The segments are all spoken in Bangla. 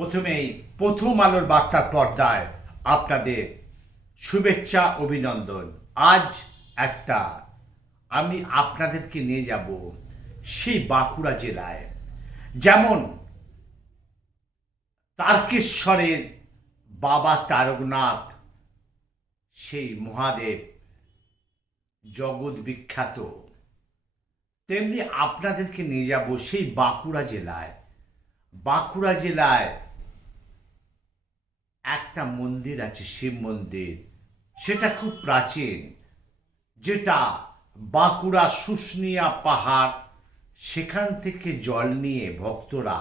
প্রথমেই প্রথম আলোর বার্তার পর্দায় আপনাদের শুভেচ্ছা অভিনন্দন। আজ আমি আপনাদেরকে নিয়ে যাব সেই বাঁকুড়া জেলায়, যেমন তারকেশ্বরের বাবা তারকনাথ, সেই মহাদেব জগৎ বিখ্যাত, তেমনি আপনাদেরকে নিয়ে যাব সেই বাঁকুড়া জেলায়। বাঁকুড়া জেলায় একটা মন্দির আছে, শিব মন্দির, সেটা খুব প্রাচীন, যেটা বাঁকুড়া শুশুনিয়া পাহাড়, সেখান থেকে জল নিয়ে ভক্তরা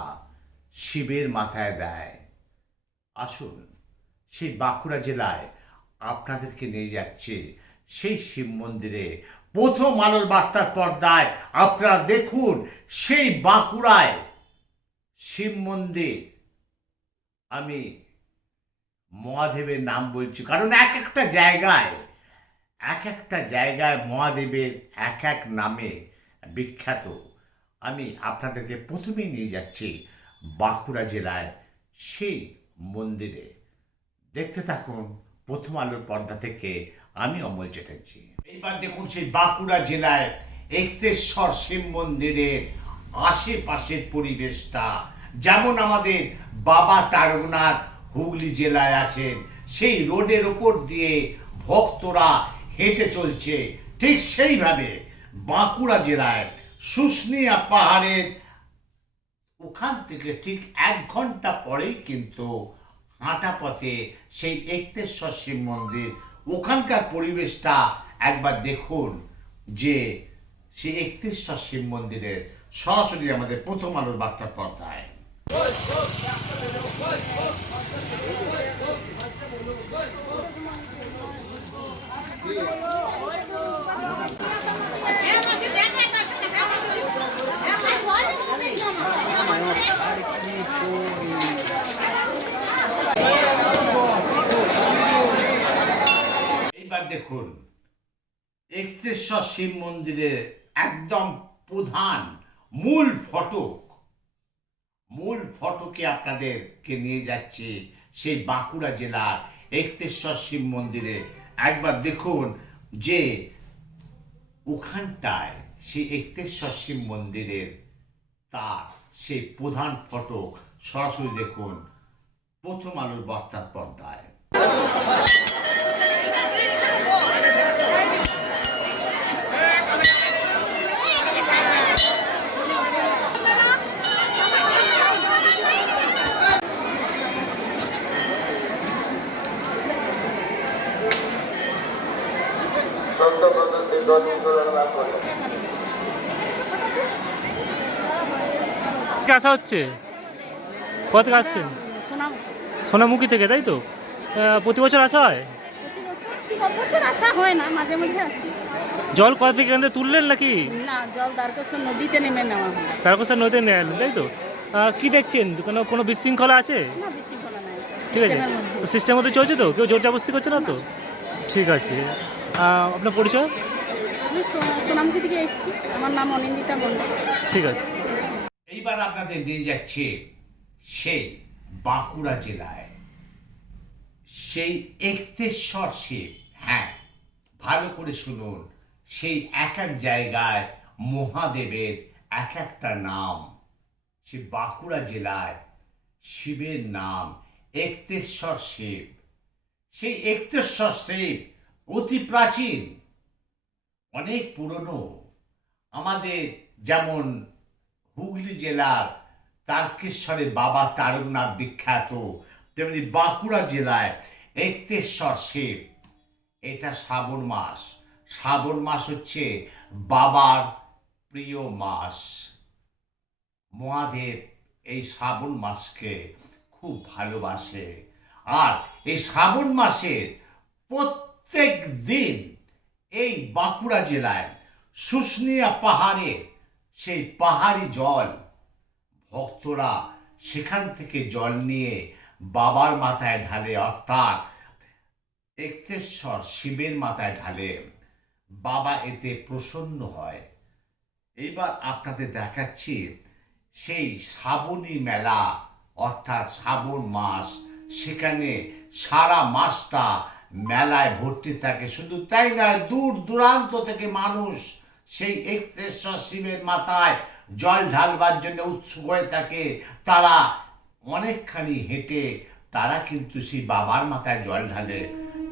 শিবের মাথায় দেয়। আসুন, সেই বাঁকুড়া জেলায় আপনাদেরকে নিয়ে যাচ্ছে সেই শিব মন্দিরে। প্রথম আলোর বার্তার পর্দায় আপনারা দেখুন সেই বাঁকুড়ায় শিব মন্দির। আমি মহাদেবের নাম বলছি কারণ এক একটা জায়গায় মহাদেবের এক এক নামে বিখ্যাত। আমি আপনাদেরকে প্রথমেই নিয়ে যাচ্ছি বাঁকুড়া জেলায় সেই মন্দিরে। দেখতে থাকুন প্রথম আলোর পর্দা থেকে। আমি অমল চ্যাটার্জি। এইবার দেখুন সেই বাঁকুড়া জেলায় এক্তেশ্বর শিব মন্দিরের আশেপাশের পরিবেশটা, যেমন আমাদের বাবা তারকনাথ হুগলি জেলায় আছেন, সেই রোডের ওপর দিয়ে ভক্তরা হেঁটে চলছে, ঠিক সেইভাবে বাঁকুড়া জেলায় শুশুনিয়া পাহাড়ের ওখান থেকে ঠিক 1 ঘন্টা পরেই কিন্তু হাঁটা পথে সেই এক্তেশ্বর শিব মন্দির। ওখানকার পরিবেশটা একবার দেখুন, যে সেই এক্তেশ্বর শিব মন্দিরের সরাসরি আমাদের প্রথম আলোর বার্তার পর্দায়। এইবার দেখুন এক্তেশ্বর শিব মন্দিরের একদম প্রধান মূল ফটকে আপনাদেরকে নিয়ে যাচ্ছে সেই বাঁকুড়া জেলার এক্তেশ্বর শিব মন্দিরে। একবার দেখুন যে ওখানটায় সেই এক্তেশ্বর শিব মন্দিরের তার সেই প্রধান ফটক সরাসরি দেখুন প্রথম আলোর বার্তার পর্দায়। আসা হচ্ছে কত থেকে আসছেন? সোনামুখী থেকে, তাই তো? প্রতি বছর আসা হয়? সব বছর আসা হয় না, মাঝে মধ্যে আসি। জল কোথা থেকে এখান থেকে তুললেন নাকি? না, জল তারকেশ্বর নদীতে নেমে নেওয়া হয়। তারকেশ্বর নদীতে নিয়ে এলেন, তাই তো? কি দেখছেন, কোনো বিশৃঙ্খলা আছে? না, বিশৃঙ্খলা নাই, ঠিক আছে, সিস্টেম মতো চলছে তো? কেউ জোর জবরদস্তি করছে না তো? ঠিক আছে। আপনার পরিচয়? আমি সোনামুখী থেকে এসেছি, আমার নাম অনিন্দিতা মন্ডল। ঠিক আছে। এইবার আপনাদের নিয়ে যাচ্ছে সেই বাঁকুড়া জেলায় সেই এক্তেশ্বর শিব। হ্যাঁ, ভালো করে শুনুন, সেই এক এক জায়গায় মহাদেবের এক একটা নাম। সেই বাঁকুড়া জেলায় শিবের নাম এক্তেশ্বর শিব। সেই এক্তেশ্বর শিব অতি প্রাচীন, অনেক পুরনো। আমাদের যেমন হুগলি জেলার তারকেশ্বরের বাবা তারকনাথ বিখ্যাত, তেমনি বাঁকুড়া জেলায় এক্তেশ্বর শিব। এটা শ্রাবণ মাস হচ্ছে বাবার প্রিয় মাস। মহাদেব এই শ্রাবণ মাসকে খুব ভালোবাসে, আর এই শ্রাবণ মাসের প্রত্যেক দিন এই বাঁকুড়া জেলায় শুশুনিয়া পাহাড়ে সেই পাহাড়ি জল ভক্তরা সেখান থেকে জল নিয়ে বাবার মাথায় ঢালে, অর্থাৎ এক্তেশ্বর শিবের মাথায় ঢালে। বাবা এতে প্রসন্ন হয়। এইবার আপনাদের দেখাচ্ছি সেই শ্রাবণী মেলা, অর্থাৎ শ্রাবণ মাস, সেখানে সারা মাসটা মেলায় ভর্তি থাকে। শুধু তাই নয়, দূর দূরান্ত থেকে মানুষ সেই একত্রেশ্বর শিবের মাথায় জল ঢালবার জন্য উৎসুক হয়ে থাকে। তারা অনেকখানি হেঁটে তারা কিন্তু সেই বাবার মাথায় জল ঢালে।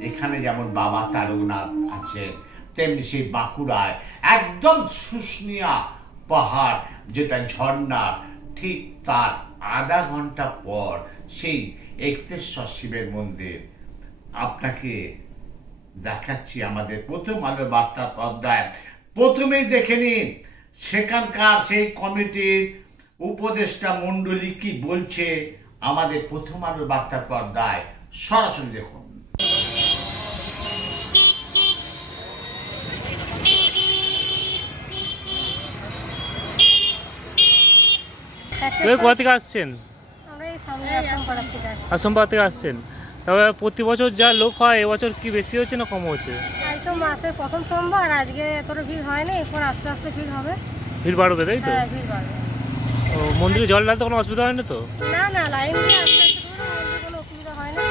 এখানে যেমন বাবা তারকনাথ আছেন, তেমনি সেই বাঁকুড়ায় একদম শুশুনিয়া পাহাড়, যেটা ঝর্ণার ঠিক তার আধা ঘন্টা পর সেই একতেশ্বর শিবের মন্দির। আপনাকে দেখাচ্ছি আমাদের প্রথম আলো বার্তা পর্দায়। প্রথমেই দেখে নিন সেখানকার সেই কমিটির উপদেষ্টা মণ্ডলী কি বলছে আমাদের প্রথম আলো বার্তা পর্দায়। সরাসরি দেখুন। কোথা থেকে আসছেন? আমরা এই সামনে আসামপাড়া থেকে আসছি। আসামবাদ থেকে আসছেন। তবে প্রতি বছর যা লোক হয় এবছর কি বেশি হচ্ছে না কম হচ্ছে? আজ তো মাসের প্রথম সোমবার, আজকে এতটা ভিড় হয়নি, এরপর আস্তে আস্তে ভিড় হবে। ভিড় বাড়বে তাই তো? হ্যাঁ, ভিড় বাড়বে। ও, মন্দিরে জল ঢালতে কোনো অসুবিধা হয় না তো? না না, লাইন দিয়ে আস্তে আস্তে করে মন্দিরে কোনো অসুবিধা হয় না।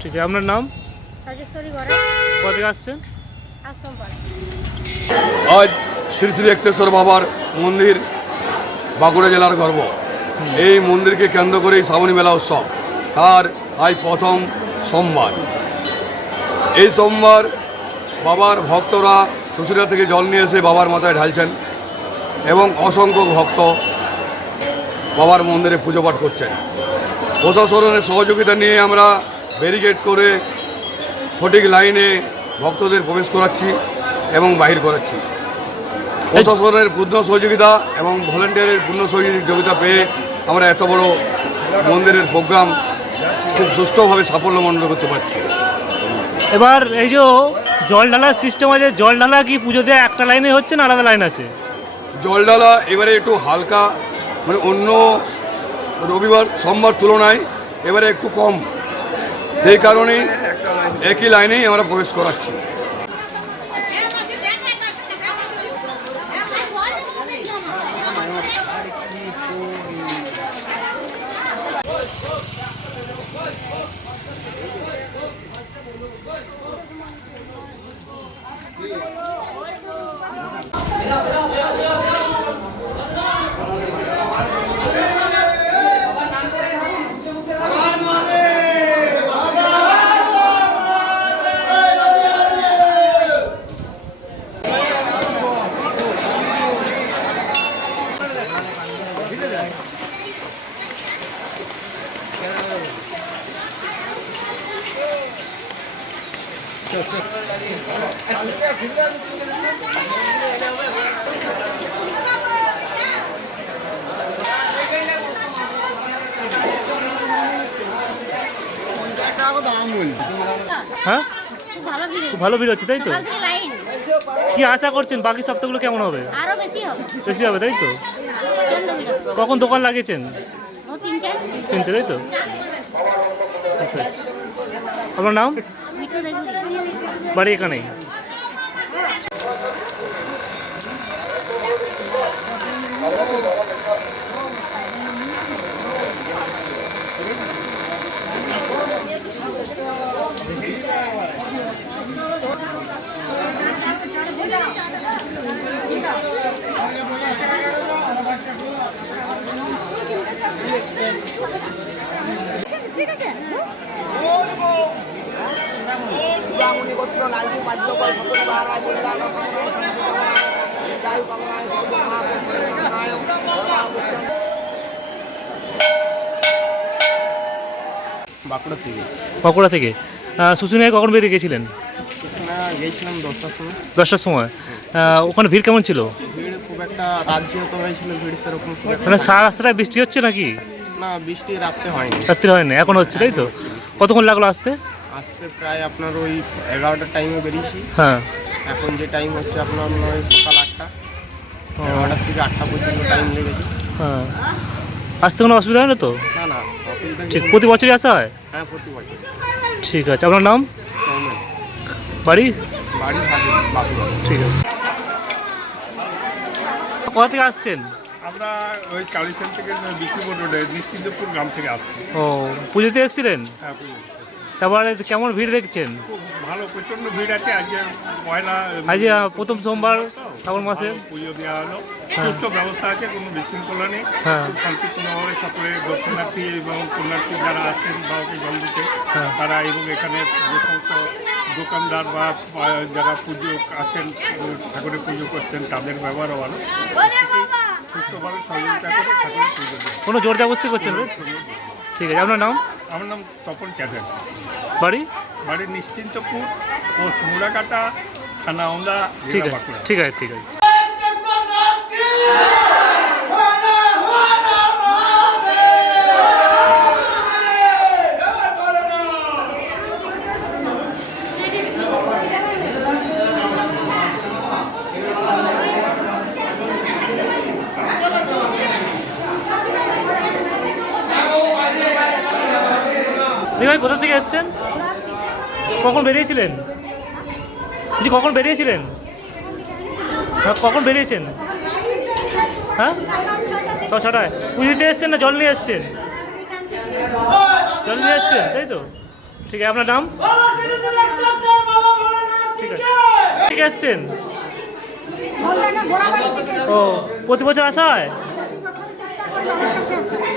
ঠিক আছে, আপনার নাম? রাজেশ্বরী ঘরে কোথা থেকে আসছেন? আসামপাড়া। আজ শ্রী শ্রী একতেশ্বর বাবার মন্দির বাঁকুড়া জেলার গর্ব। এই মন্দিরকে কেন্দ্র করেই শ্রাবণী মেলা উৎসব, তার আজ প্রথম সোমবার। এই সোমবার বাবার ভক্তরা শ্বশুরা থেকে জল নিয়ে এসে বাবার মাথায় ঢালছেন এবং অসংখ্য ভক্ত বাবার মন্দিরে পুজো পাঠ করছেন। প্রশাসনের সহযোগিতা নিয়ে আমরা ব্যারিকেড করে সঠিক লাইনে ভক্তদের প্রবেশ করাচ্ছি এবং বাহির করাচ্ছি। প্রশাসনের পূর্ণ সহযোগিতা এবং ভলেন্টিয়ারের পূর্ণ সহযোগিতা পেয়ে আমরা এত বড় মন্দিরের প্রোগ্রাম খুব সুষ্ঠুভাবে সাফল্যমণ্ডিত করতে পারছি। এবার এই যে জল ঢালার সিস্টেম আছে, জল ঢালা কি পুজোতে একটা লাইনে হচ্ছে না আলাদা লাইন আছে? জলডালা এবারে একটু হালকা, মানে অন্য রবিবার সোমবার তুলনায় এবারে একটু কম, সেই কারণেই একই লাইনেই আমরা প্রবেশ করাচ্ছি। হ্যাঁ, খুব ভালো ভিড়, খুব ভালো ভিড় হচ্ছে তাই তো? সকাল থেকে লাইন। কি আশা করছেন বাকি সপ্তাহগুলো কেমন হবে? আরো বেশি হবে, বেশি হবে তাই তো? প্রচন্ড ভিড় হবে। কখন দোকান লাগিয়েছেন? ও তিনটে। কিনতে তাই তো? ঠিক আছে। আপনার নাম? মিঠু দেগুড়ি। বাড়ি এখানেই? ঠিক আছে। বাঁকুড়া থেকে। বাঁকুড়া থেকে শুশুনিয়ায় কখন বেরিয়ে গেছিলেন? গেছিলাম 10টার সময়। 10টার সময়। ওখানে ভিড় কেমন ছিল? ভিড় খুব একটা, রাত যেহেতু হয়েছিল ভিড় সেরকম খুব একটা মানে সারা রাস্তাটায় বৃষ্টি হচ্ছে নাকি? না, বৃষ্টি রাত্রে হয়নি। রাত্রি হয় না, এখন হচ্ছে তাই তো? কতক্ষণ লাগলো আসতে? আসতে প্রায় আপনার ওই 11টার টাইমে বেরিয়েছি। হ্যাঁ। এখন যে টাইম হচ্ছে আপনার ওই সকাল 8টা, 11টার থেকে 8টা পর্যন্ত টাইম লেগেছে। হ্যাঁ, আসতে কোনো অসুবিধা হয় না তো? না না, অসুবিধা ঠিক, কিছু প্রতি বছরই আসা হয়? হ্যাঁ, প্রতি বছর। ঠিক আছে, আপনার নাম? সৌমেন। বাড়ি? বাড়ি থাকে বাঁকুড়া। ঠিক আছে। কোথা থেকে আসছেন? আমরা ওই কালীসেন থেকে বিষ্ণুপুর রোডে নিশ্চিন্তপুর গ্রাম থেকে আসছি। ও পুজোতে এসেছিলেন? হ্যাঁ, পুজো। তারপরে কেমন ভিড় দেখছেন? খুব ভালো, প্রচণ্ড ভিড় আছে। আজকে পয়লা, আজ প্রথম সোমবার শ্রাবণ মাসে পুজো দেওয়া হলো। হ্যাঁ। সুস্থ ব্যবস্থা আছে, কোনো বিশৃঙ্খলা নেই। হ্যাঁ। খুব শান্তিপূর্ণভাবে সকলে দর্শনার্থী এবং পুণ্যার্থী যারা আসছেন বাবাকে জল দিতে, হ্যাঁ। তারা এবং এখানে যে সমস্ত দোকানদার বা যারা পুজো আছেন, ঠাকুরের পুজো করছেন, তাদের ব্যবহারও ভালো। সুস্থভাবে সহযোগিতা করে ঠাকুরের পুজো দেয়। কোনো জোর জবরদস্তি করছেন না? ঠিক আছে, আপনার নাম? আমার নাম তপন ক্যাটেন, বাড়ি? বাড়ির নিশ্চিন্তপুর, পোস্ট মুড়াকাটা, থানা ওন্দা, ঠিক জেলা আছে, বাঁকুড়া। ঠিক আছে, ঠিক আছে। ভাই কোথা থেকে এসেছেন? কখন বেরিয়েছিলেন? জি, কখন বেরিয়েছিলেন? হ্যাঁ, কখন বেরিয়েছেন? হ্যাঁ, 6টায়। পুজোতে এসছেন না জল নিয়ে এসছেন? জল নিয়ে এসছেন, তাই তো? ঠিক আছে, আপনার নাম? ঠিক আছে, ঠিক এসছেন? ও, প্রতি বছর আসা হয়?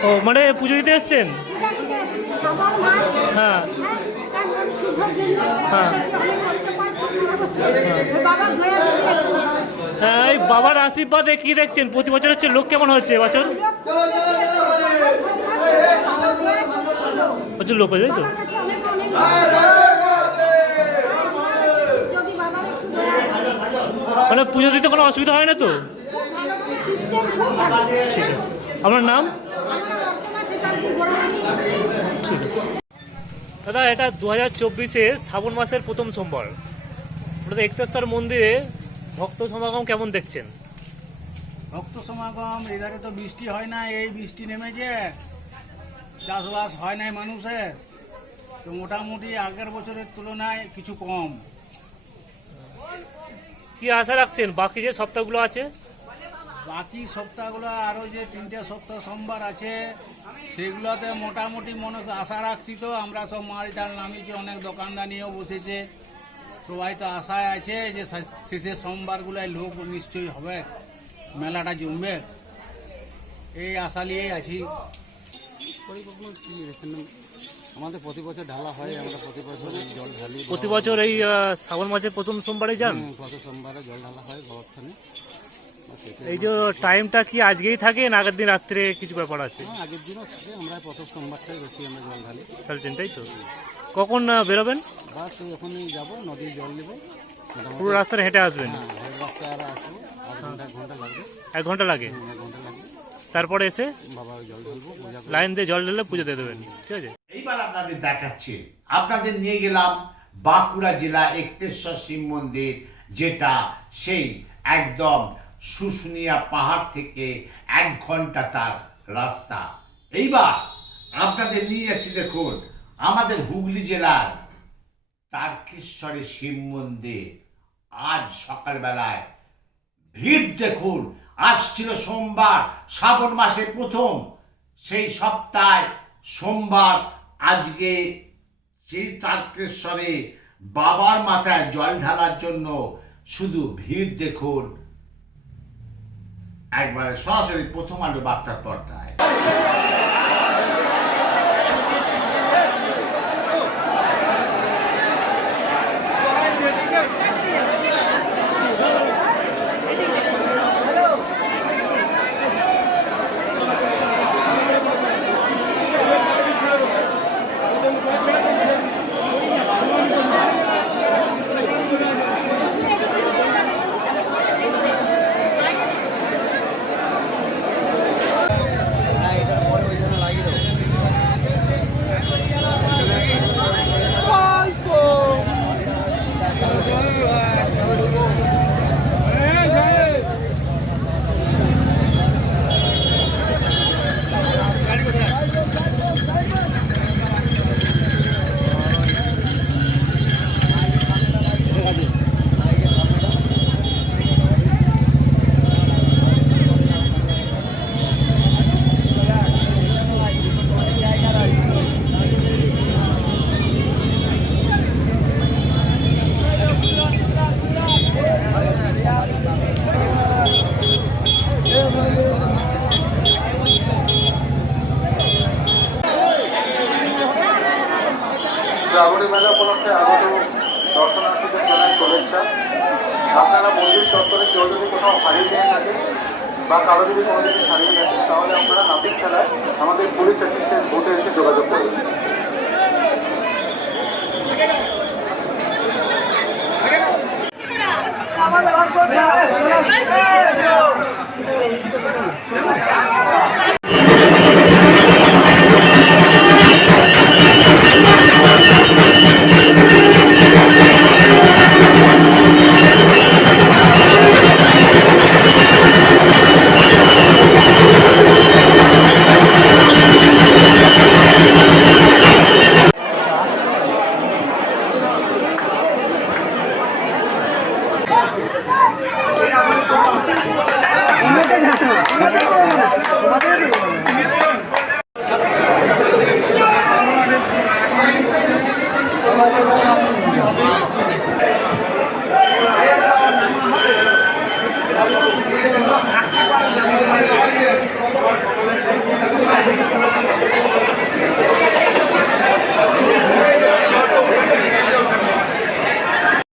ও, মানে পুজো দিতে এসছেন? হ্যাঁ, হ্যাঁ। হ্যাঁ, এই বাবার আশীর্বাদে কি দেখছেন? প্রতি বছর হচ্ছে, লোক কেমন হচ্ছে এবছর? প্রচুর লোক হয়েছে, তাই তো? মানে পুজো দিতে কোনো অসুবিধা হয় না তো? ঠিক আছে, আপনার নাম? ঠিক আছে দাদা, এটা 2024-এ শ্রাবণ মাসের প্রথম সোমবার। আপনাদের একতেশ্বর মন্দিরে ভক্ত সমাগম কেমন দেখছেন? ভক্ত সমাগম, এধারে তো বৃষ্টি হয় না, এই বৃষ্টি নেমেছে, চাষবাস হয় নাই মানুষের, তো মোটামুটি আগের বছরের তুলনায় কিছু কম। কি আশা রাখছেন বাকি যে সপ্তাহগুলো আছে? বাকি সপ্তাহগুলো আরও যে 3টে সপ্তাহ সোমবার আছে, সেগুলোতে মোটামুটি মনে আশা রাখছি। তো আমরা সব মাল টাল নামিয়েছি, অনেক দোকানদার নিয়েও বসেছে, সবাই তো আশায় আছে যে শেষের সোমবারগুলোয় লোক নিশ্চয়ই হবে, মেলাটা জমবে, এই আশা নিয়েই আছি। আমাদের প্রতি বছর ঢালা হয়, আমরা প্রতি বছর জল ঢালি। প্রতি বছর এই শ্রাবণ মাসের প্রথম সোমবারে যান? কত সোমবারে জল ঢালা হয় গোবর্ধনে। এই যে টাইমটা কি আজকেই থাকে না আগের দিন রাত্রে কিছু ব্যাপার আছে? আগের দিনও থাকে, আমরা প্রথম সোমবারটাই বেশি আমরা জল ঢালি। চলছেন, তাই তো? কখন বেরোবেন? বাস এখনই যাবো, নদীর জল নেব। পুরো রাস্তায় হেঁটে আসবেন? রাস্তায় আর আসবো, এক ঘন্টা লাগবে। 1 ঘন্টা লাগে? 1 ঘন্টা লাগবে। তারপরে এসে বাবা জল ঢালবো, পূজা করবো। লাইন দিয়ে জল ঢেলে পুজো দিয়ে দেবেন, ঠিক আছে? এইবার আপনাদের দেখাচ্ছি, আপনাদের নিয়ে গেলাম বাঁকুড়া জেলা একতেশ্বর শিব মন্দির, যেটা সেই একদম শুশুনিয়া পাহাড় থেকে 1 ঘন্টা তার রাস্তা। এইবার আপনাদের নিয়ে যাচ্ছি, দেখুন আমাদের হুগলি জেলার তারকেশ্বরে শিব মন্দির। আজ সকালবেলায় ভিড় দেখুন, আজ ছিল সোমবার, শ্রাবণ মাসে প্রথম, সেই সপ্তাহে সোমবার। আজকে সেই তারকেশ্বরে বাবার মাথায় জল ঢালার জন্য শুধু ভিড় দেখুন, একবারে সরাসরি প্রথম আলো বার্তার পর্দায়। শ্রাবণী মেলা উপলক্ষে আগত দর্শনার্থীদের জানাই শুভেচ্ছা। আপনারা মন্দির চত্বরে কেউ যদি কোথাও হারিয়ে নিয়ে থাকেন বা কারো যদি কোনো জিনিস হারিয়ে থাকেন তাহলে আপনারা নাপিত খেলায় আমাদের পুলিশ অ্যাসিস্ট্যান্ট বুথে এসে যোগাযোগ করুন।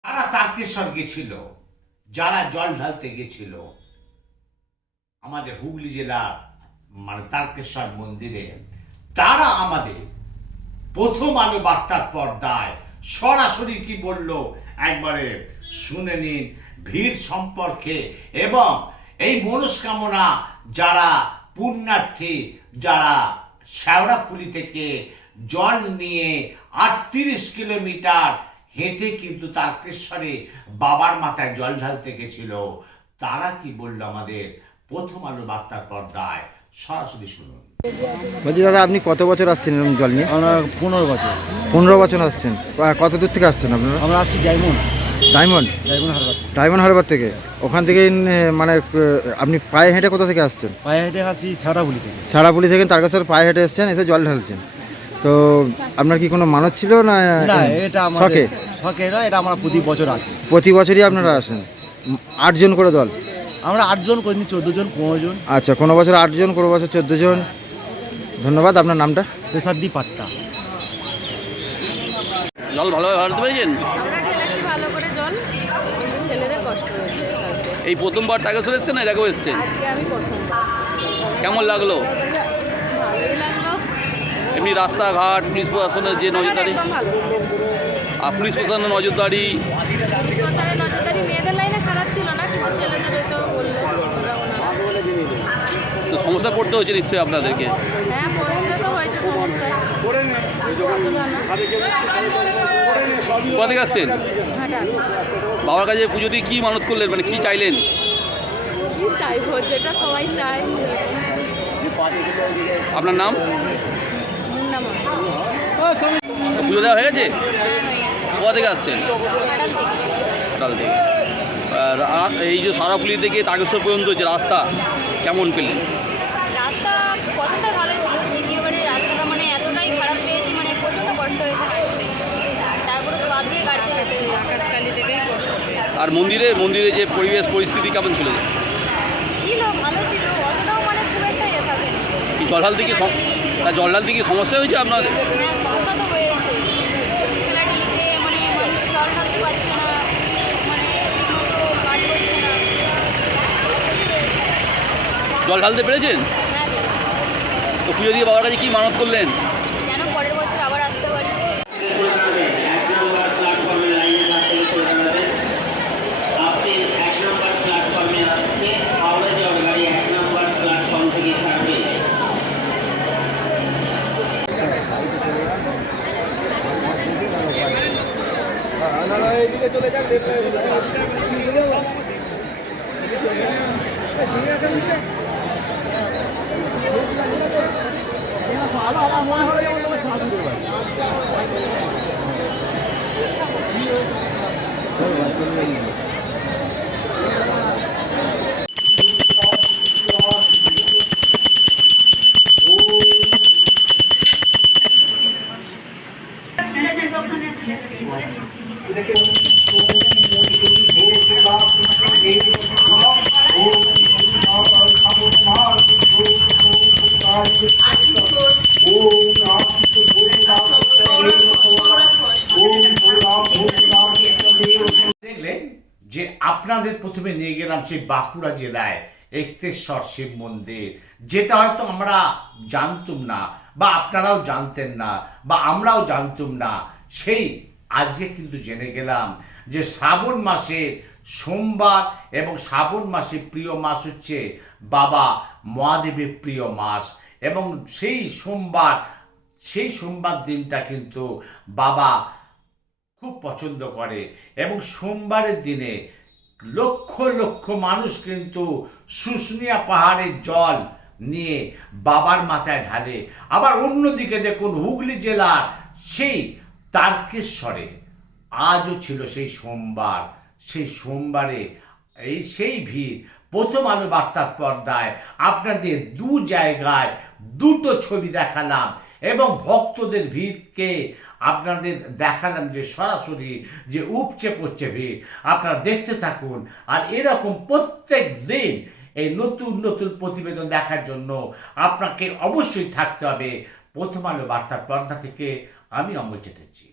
যারা তারকেশ্বর গেছিল, যারা জল ঢালতে গেছিল আমাদের হুগলি জেলার তারকেশ্বর মন্দিরে, তারা আমাদের প্রথম আলো বার্তার পর্দায় সরাসরি কি বলল একবারে শুনে নিন ভিড় সম্পর্কে এবং এই মনস্কামনা যারা পুণ্যার্থী যারা শেওড়াফুলি থেকে জল নিয়ে 38 কিলোমিটার হেঁটে কিন্তু তারকেশ্বরে বাবার মাথায় জল ঢালতে গেছিল, তারা কি বলল আমাদের প্রথম আলো বার্তার পর্দায় সরাসরি শুনুন। বলছি দাদা, আপনি কত বছর আসছেন এরকম জল নিয়ে? আমরা 15 বছর। 15 বছর আসছেন। কত দূর থেকে আসছেন আপনারা? আমরা আসছি ডায়মন্ড হারবার। ডায়মন্ড হারবার থেকে। ওখান থেকে মানে আপনি পায়ে হেঁটে কোথা থেকে আসছেন? পায়ে হেঁটে আসছি শেওড়াফুলি থেকে। শেওড়াফুলি থেকে তারকেশ্বর পায়ে হেঁটে এসছেন, এসে জল ঢালছেন। তো আপনার কি কোনো মানত ছিল না? না, এটা শখে? শখে নয়, এটা আমরা প্রতি বছর আসি। প্রতি বছরই আপনারা আসেন? 8 জন করে দল? আমরা 8 জন, কোনদিন 14 জন, 15 জন। আচ্ছা, কোনো বছর 8 জন, কোনো বছর 14 জন। ধন্যবাদ। আপনার নামটা? পেশাদ্দি পাট্টা। জল ভালোভাবে ভাড়াতে পেরেছেন? আমরা ঢেলেছি ভালো করে জল, কিন্তু ছেলেদের কষ্ট হয়েছে। এই প্রথমবার তারকেশ্বর এসেছেন না এরকম এসেছেন? আজকে আমি প্রথম। কেমন লাগলো? ভালোই লাগলো। এমনি রাস্তাঘাট পুলিশ প্রশাসনের যে নজরদারি, একদম ভালো। আর পুলিশ প্রশাসনের নজরদারি, পুলিশ প্রশাসনের নজরদারি মেয়েদের লাইনে খারাপ ছিল না, কিন্তু ছেলেদের হয়তো বললো তো সমস্যা পড়তে হয়েছে নিশ্চয়ই আপনাদেরকে? হ্যাঁ, পড়লে তো হয়েছে সমস্যা। কোথা থেকে আসছেন? ঘাটাল। বাবার কাছে পুজো দিয়ে কী মানত করলেন, মানে কী চাইলেন? কি চাইবো, যেটা সবাই চায়। আপনার নাম? মুন্না মা। তো পুজো দেওয়া হয়ে গেছে? হ্যাঁ, হয়ে গেছে। কোথা থেকে আসছেন? ঘাটাল থেকে। ঘাটাল থেকে। এই যে শেওড়াফুলি থেকে তারকেশ্বর পর্যন্ত যে রাস্তা কেমন পেলেন? রাস্তা প্রথমটা ভালো ছিল, দ্বিতীয়বারে রাস্তাটা মানে এতটাই খারাপ পেয়েছি, মানে প্রচণ্ড কষ্ট হয়েছে হাঁটতে। তারপরে তো বাদ দিয়ে গাড়িতে যেতে হয়েছে। কাটকালি থেকেই কষ্ট হয়েছে। আর মন্দিরে যে পরিবেশ পরিস্থিতি কেমন ছিল? ছিল, ভালো ছিল, অতটাও মানে খুব একটা ইয়ে থাকেনি। কি জল ঢালতে কি সমস্যা হয়েছে আপনাদের? হ্যাঁ, সমস্যা তো হয়েছে। ঠেলাঠেলিতে মানে মানুষ জল ঢালতে পারছে না, মানে ঠিকমতো কাজ করছে না। জল ঢালতে পেরেছেন? হ্যাঁ, তো পুজো দিয়ে বাবার কাছে কী মানত করলেন? যেন পরের বছর আবার আসতে পারি। আপনি 1 নম্বর প্ল্যাটফর্মে আসছে, হাওড়া যাওয়ার গাড়ি 1 নম্বর প্ল্যাটফর্ম থেকে ছাড়বে। ওম আপনাদের প্রথমে নিয়ে গেলাম সেই বাঁকুড়া জেলায় এক্তেশ্বর শিব মন্দির, যেটা হয়তো আমরা জানতুম না, বা আপনারাও জানতেন না, বা আমরাও জানতুম না। সেই আজকে কিন্তু জেনে গেলাম যে শ্রাবণ মাসের সোমবার এবং শ্রাবণ মাসের প্রিয় মাস হচ্ছে বাবা মহাদেবের প্রিয় মাস, এবং সেই সোমবার দিনটা কিন্তু বাবা খুব পছন্দ করে। এবং সোমবারের দিনে লক্ষ লক্ষ মানুষ কিন্তু শুশুনিয়া পাহাড়ের জল নিয়ে বাবার মাথায় ঢালে। আবার অন্যদিকে দেখুন হুগলি জেলার সেই তারকেশ্বরে আজও ছিল সেই সোমবার। সেই সোমবারে সেই ভিড়। প্রথম আলো বার্তার পর্দায় আপনাদের দু জায়গায় দুটো ছবি দেখালাম, এবং ভক্তদের ভিড়কে আপনাদের দেখালাম যে সরাসরি যে উপচে পড়ছে ভিড়। আপনারা দেখতে থাকুন, আর এরকম প্রত্যেক দিন এই নতুন নতুন প্রতিবেদন দেখার জন্য আপনাকে অবশ্যই থাকতে হবে প্রথম আলো বার্তার পর্দা থেকে। আমি অমল চ্যাটার্জি।